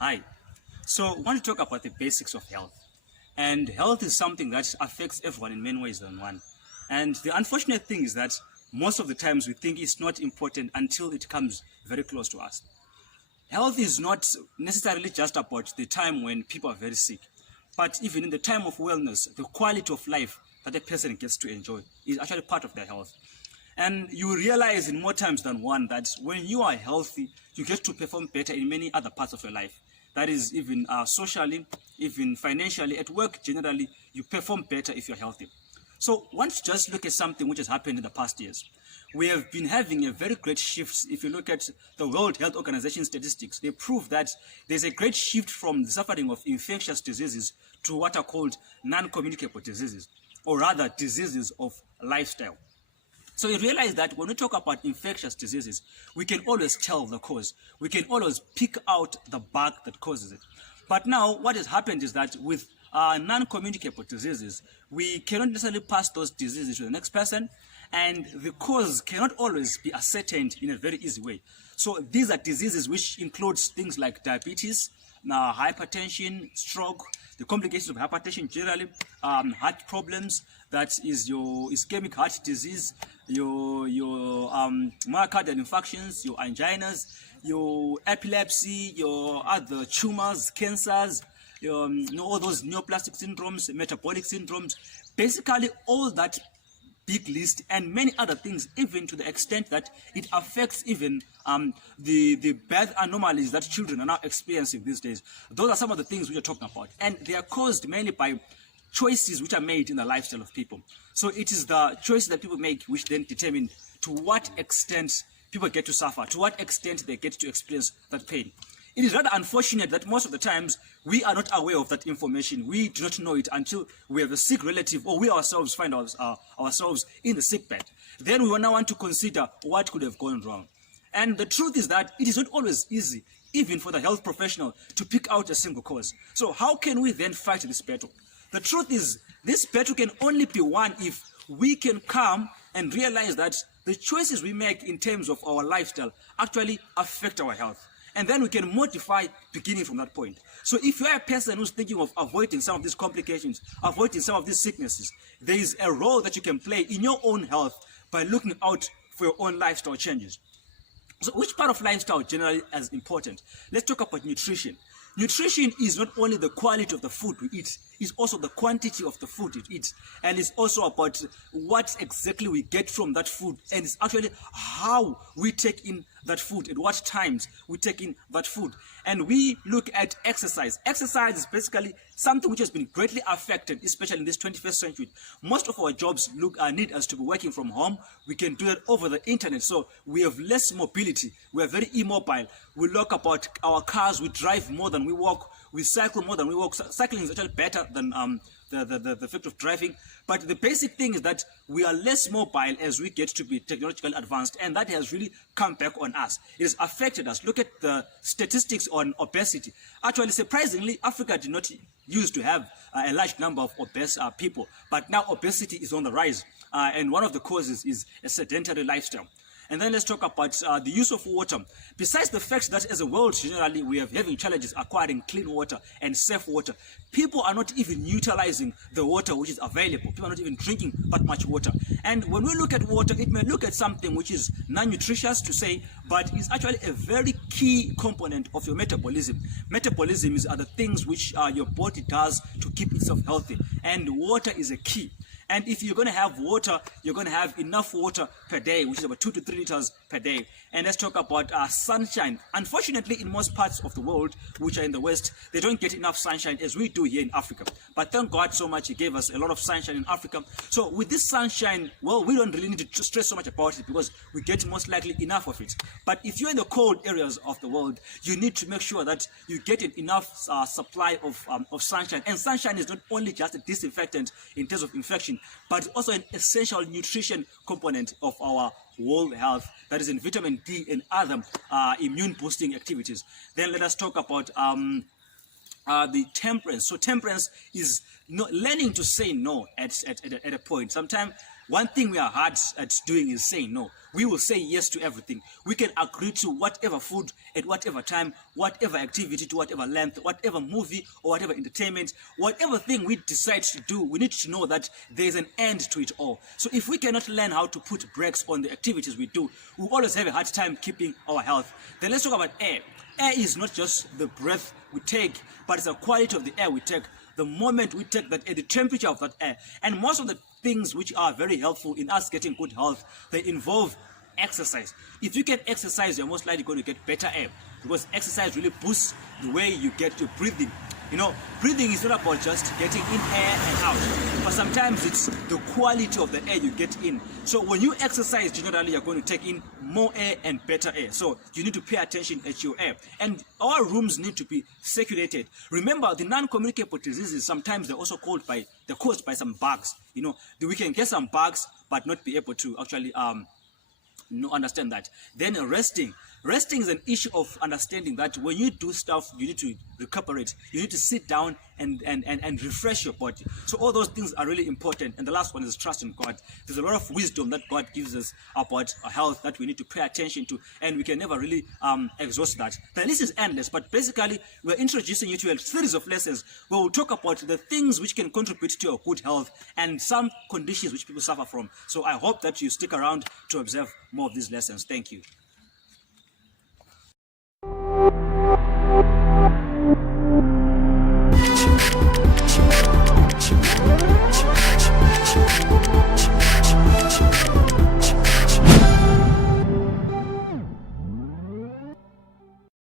Hi. So I want to talk about the basics of health. And health is something that affects everyone in many ways than one. And the unfortunate thing is that most of the times we think it's not important until it comes very close to us. Health is not necessarily just about the time when people are very sick, but even in the time of wellness, the quality of life that a person gets to enjoy is actually part of their health. And you realize in more times than one that when you are healthy, you get to perform better in many other parts of your life. That is, even socially, even financially, at work generally, you perform better if you're healthy. So once just look at something which has happened in the past years. We have been having a very great shift. If you look at the World Health Organization statistics, they prove that there's a great shift from the suffering of infectious diseases to what are called non-communicable diseases, or rather diseases of lifestyle. So you realize that when we talk about infectious diseases, we can always tell the cause. We can always pick out the bug that causes it. But now what has happened is that with non-communicable diseases, we cannot necessarily pass those diseases to the next person, and the cause cannot always be ascertained in a very easy way. So these are diseases which includes things like diabetes, hypertension, stroke, the complications of hypertension generally, heart problems, that is your ischemic heart disease, your myocardial infarctions, your anginas, your epilepsy, your other tumors, cancers, all those neoplastic syndromes, metabolic syndromes, basically all that big list, and many other things, even to the extent that it affects even the birth anomalies that children are now experiencing these days. Those are some of the things we are talking about, and they are caused mainly by choices which are made in the lifestyle of people. So it is the choices that people make which then determine to what extent people get to suffer, to what extent they get to experience that pain. It is rather unfortunate that most of the times we are not aware of that information. We do not know it until we have a sick relative, or we ourselves find ourselves in the sick bed. Then we will now want to consider what could have gone wrong. And the truth is that it is not always easy, even for the health professional, to pick out a single cause. So how can we then fight this battle? The truth is, this battle can only be won if we can come and realize that the choices we make in terms of our lifestyle actually affect our health. And then we can modify beginning from that point. So if you're a person who's thinking of avoiding some of these complications, avoiding some of these sicknesses, there is a role that you can play in your own health by looking out for your own lifestyle changes. So which part of lifestyle generally is important? Let's talk about nutrition. Nutrition is not only the quality of the food we eat, it's also the quantity of the food we eat. And it's also about what exactly we get from that food. And it's actually how we take in that food, at what times we take in that food. And we look at exercise. Exercise is basically something which has been greatly affected, especially in this 21st century. Most of our jobs need us to be working from home. We can do that over the internet. So we have less mobility. We are very immobile. We look about our cars. We drive more than we walk. We cycle more than we walk. Cycling is actually better than the effect of driving. But the basic thing is that we are less mobile as we get to be technologically advanced, and that has really come back on us. It has affected us. Look at the statistics on obesity. Actually, surprisingly, Africa did not used to have a large number of obese people, but now obesity is on the rise, and one of the causes is a sedentary lifestyle. And then let's talk about the use of water. Besides the fact that as a world generally we are having challenges acquiring clean water and safe water, people are not even utilizing the water which is available. People are not even drinking that much water. And when we look at water, it may look at something which is non-nutritious to say, but it's actually a very key component of your metabolism. Metabolism are the things which your body does to keep itself healthy, and water is a key. And if you're going to have water, you're going to have enough water per day, which is about 2 to 3 liters per day. And let's talk about sunshine. Unfortunately, in most parts of the world, which are in the West, they don't get enough sunshine as we do here in Africa. But thank God so much He gave us a lot of sunshine in Africa. So with this sunshine, well, we don't really need to stress so much about it because we get most likely enough of it. But if you're in the cold areas of the world, you need to make sure that you get enough supply of sunshine. And sunshine is not only just a disinfectant in terms of infection, but also an essential nutrition component of our whole health, that is in vitamin D and other immune boosting activities. Then let us talk about the temperance. So temperance is learning to say no at a point. Sometimes one thing we are hard at doing is saying no. We will say yes to everything. We can agree to whatever food at whatever time, whatever activity to whatever length, whatever movie or whatever entertainment, whatever thing we decide to do, we need to know that there is an end to it all. So if we cannot learn how to put brakes on the activities we do, we always have a hard time keeping our health. Then let's talk about air. Air is not just the breath we take, but it's the quality of the air we take, the moment we take that air, the temperature of that air. And most of the things which are very helpful in us getting good health, they involve exercise. If you can exercise, you're most likely going to get better air, because exercise really boosts the way you get your breathing. You know, breathing is not about just getting in air and out, but sometimes it's the quality of the air you get in. So when you exercise, generally you're going to take in more air and better air. So you need to pay attention at your air. And our rooms need to be circulated. Remember, the non-communicable diseases, sometimes they're also caused by some bugs. You know, we can get some bugs, but not be able to actually understand that. Then resting is an issue of understanding that when you do stuff, you need to recuperate. You need to sit down and refresh your body. So all those things are really important. And the last one is trust in God. There's a lot of wisdom that God gives us about our health that we need to pay attention to, and we can never really exhaust that. The list is endless, but basically we're introducing you to a series of lessons where we'll talk about the things which can contribute to your good health and some conditions which people suffer from. So I hope that you stick around to observe more of these lessons. Thank you.